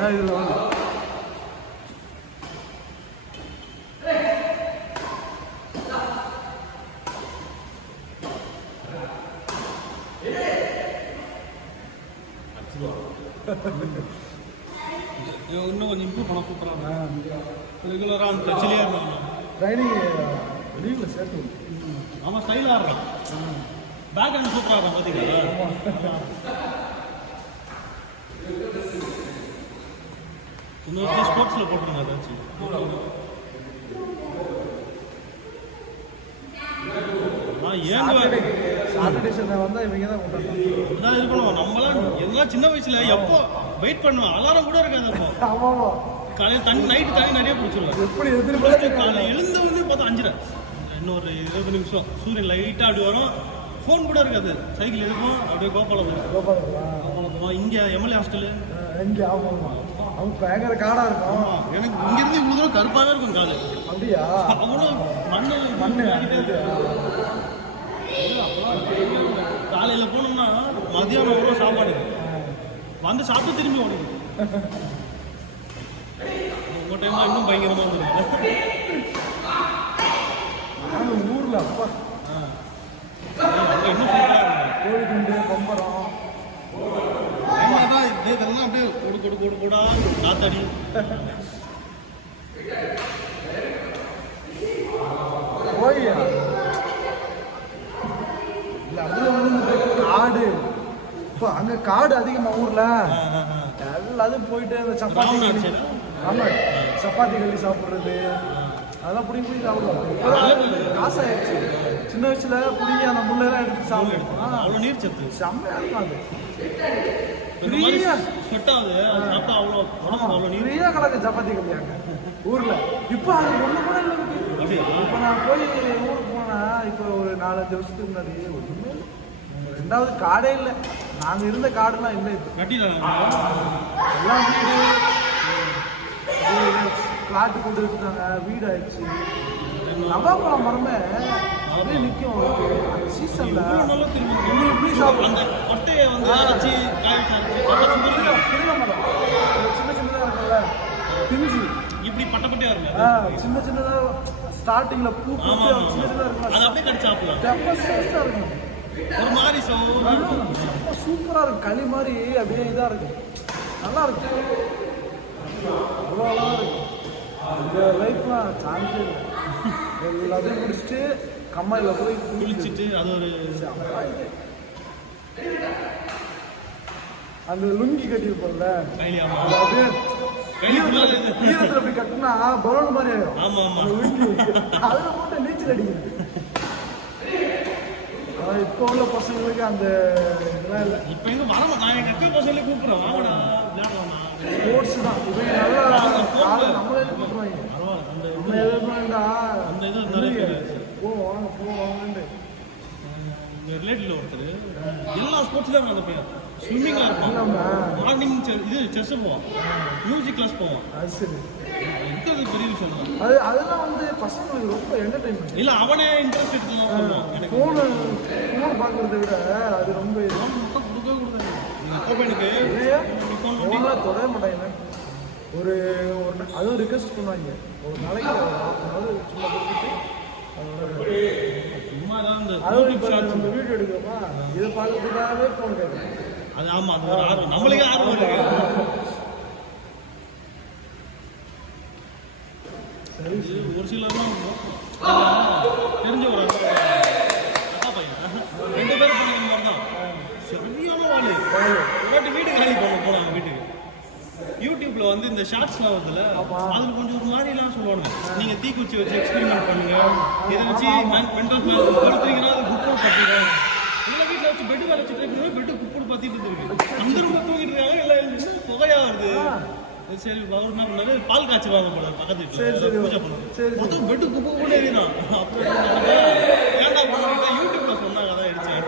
இதில் வந்து இன்னும் கொஞ்சம் இம்ப்ரூவ் பண்ண சூப்பராக ரெகுலராக அந்த டச்சிலேயே இருந்தாங்க. ட்ரைனிங் லீவில் சேர்த்து ஆமாம் ஸ்டைலாக இருக்கும். பேக் ஹேண்ட் சூப்பராக இருக்கும் பார்த்தீங்களா. இன்னொரு ஸ்போர்ட்ஸில் போட்டுருங்க ஏதாச்சும். சாட்டர்டே சண்டே வந்தால் இவங்க தான் கொண்டாடுறாங்க. அப்படிதான் இருக்கணும். நம்மளாம் எல்லாம் சின்ன வயசுல எப்போ வெயிட் பண்ணுவோம், அலாரம் கூட இருக்காது. அப்போ ஆமாம் காலையில் தண்ணி நைட்டு தண்ணி நிறைய பிடிச்சிருவோம். எப்படி எதிர்பார்த்து காலையில் எழுந்த வந்து பார்த்தா 5:30 இன்னொரு 20 நிமிஷம் சூரியன் லைட்டாக அப்படி வரும். ஃபோன் கூட இருக்காது. சைக்கிள் எடுக்கும் அப்படியே கோபாலம் இங்கே எம்எல்ஏ ஹாஸ்டலு இங்கே. ஆமாம் அவங்க பயங்கர காடாக இருக்கும். எனக்கு இங்கேருந்து இவ்வளோ தூரம் கருப்பாகவே இருக்கும் காலு. அப்படியா? அவ்வளோ மண்ணு காலையில் போனோம்னா மதியானம் ஒரு சாப்பாடு வந்து சாப்பிட்டு திரும்பி ஓடுது. உங்கள் டைம்லாம் இன்னும் பயங்கரமாக இருந்துருக்கு. ஊரில் அப்பா அங்கே இன்னும் சூப்பராக இருக்கும். கோழிக்குண்டு பம்பரம் இதெல்லாம் அப்படியே கொடு கூடா காத்தாடி. கோழியா இல்லை அதில் வந்து காடு. இப்போ அங்கே காடு அதிகமாக ஊரில் எல்லாத்தையும் போயிட்டு அந்த சப்பாத்தி சப்பாத்தி கள்ளி சாப்பிட்றது அதெல்லாம் பிடிங்கி சாப்பிடுவோம். காசு ஆயிடுச்சு. சின்ன வயசுல பிடிங்கி அந்த முள்ளெல்லாம் எடுத்து சாப்பிடுவோம். அவ்வளோ நீர் சத்து செம்மையாக இருக்கும். அது ஃப்ரீயாக கிடக்கு சப்பாத்தி கல்யாங்க ஊரில். இப்போ அது ஒன்று கூட இல்லை. இப்போ நான் போய் ஊருக்கு போனால் இப்போ ஒரு 4-5 வருஷத்துக்கு முன்னாடி ஒன்றுமே இல்லை. 2வது காடே இல்லை. நாங்கள் இருந்த காடுலாம் இல்லை. இப்போ எல்லாம் வீடு பிளாட்டு கொண்டு வச்சுட்டாங்க. வீடு ஆயிடுச்சு. நவாப்பழம் மரமே அப்படியே நிற்கும். அந்த சீசன்ல எப்படி சாப்பிடும் கொட்டையை வந்து அரைச்சி புளிய மரம் சின்ன சின்னதாக இருக்கும்ல பிஞ்சு இப்படி பட்டையா இருக்கும். சின்ன சின்னதாக ஸ்டார்டிங்ல பூ சின்ன சின்னதாக இருக்கும். அது அப்படியே கடிச்சு சாப்பிடலாம். டெப்பஸாக இருக்கும். ஒரு மாதிரி சூப்பராக இருக்கும். களி மாதிரி அப்படியே இதாக இருக்கும். நல்லா இருக்கும். அவ்வளோ அழகாக இருக்கும். இந்த லைஃப்லாம் சான்ஸே இல்லை. எல்லாத்தையும் முடிச்சுட்டு கம்மாயில் போய் குளிச்சுட்டு அது ஒரு அந்த லுங்கி கட்டியிருப்போம்ல அப்படியே ஈரத்தில் அப்படி கட்டினா பலூன் மாதிரி ஆயிடும். ஆமாம் லுங்கி அதில் போட்டு நீச்சல் அடிக்கிறது. இப்போ உள்ள பசங்களுக்கு அந்த இதெல்லாம் இல்லை. இப்போ எங்க வர நான் எங்கள் அக்கா பசங்களே கூப்பிட்றேன் வாங்கடா ஸ்போர்ட்ஸ் தான். இவங்க நல்லா நம்மளே கூப்பிடுவாங்க. நம்ம எதிர்பார்ந்தா அந்த இது நிறைய போவாங்கன்ட்டு ரிலேட்டிவ்ல ஒருத்தர் எல்லா ஸ்போர்ட்ஸ்லையும் அந்த பையன் ஸ்விம்மிங்காக இருப்பான். மார்னிங் இது செஸ் போவான். மியூசிக் கிளாஸ் போவான். அது சரி. இருக்கிறது பெரிய விஷயம் தான். அதெல்லாம் வந்து பசங்களுக்கு ரொம்ப என்டர்டைன்மெண்ட். இல்லை அவனே இன்ட்ரெஸ்ட் எடுத்துலாம் சொல்லுவான். எனக்கு ஃபோன் பார்க்கறத விட அது ரொம்ப கொடுக்கவே கொடுத்தாங்க. எனக்கு ஃபோன்லாம் தொடவே மாட்டாங்க. ஒரு அதுவும் ரிக்வெஸ்ட் பண்ணுவாங்க. ஒரு நாளைக்கு சும்மா கொடுத்துட்டு சும்மா தான் நம்ம வீடியோ எடுக்கிறோமா இதை பார்க்கறதுக்காகவே ஃபோன் கேட்குறேன். அது ஆமாம் அந்த ஒரு ஆர்வம் நம்மளுக்கே ஆர்வம் இருக்கு. சரி ஒரு சிலர்லாம் தெரிஞ்ச ஒரு அக்கா பையன் 2 பேர் பிள்ளைங்க மாதிரி தான் சரியான வாழை ஒரு வீடு காலி பண்ண போனாங்க. வீட்டுக்கு யூடியூப்ல வந்து இந்த ஷார்ட்ஸ்லாம் வருதுல்ல அதில் கொஞ்சம் ஒரு மாதிரிலாம் சொல்லுவாங்க. நீங்கள் தீக்குச்சி வச்சு எக்ஸ்பெரிமெண்ட் பண்ணுங்க, இதை வச்சு மென்டல் படுத்துறீங்கன்னா அது குப்பை பற்றிடும். இல்லை வீட்டில் வச்சு பெட்டு வேலை வச்சுட்டு இருக்கீங்க, பெட்டு குப்பை பற்றிட்டு இருக்கு. அந்த ரூம் தூங்கிட்டு இருக்காங்க. எல்லாம் புகையாக வருது. சரி ஒரு நாள் முன்னாடி பால் காய்ச்சுவாங்க போல பக்கத்து வீட்டில் பூஜை பண்ணுவோம். பெட்டு குப்பை கூட ஏறினா அப்புறம் ஏன்டா யூடியூப்ல சொன்னாங்க அதான் அடிச்சேன்.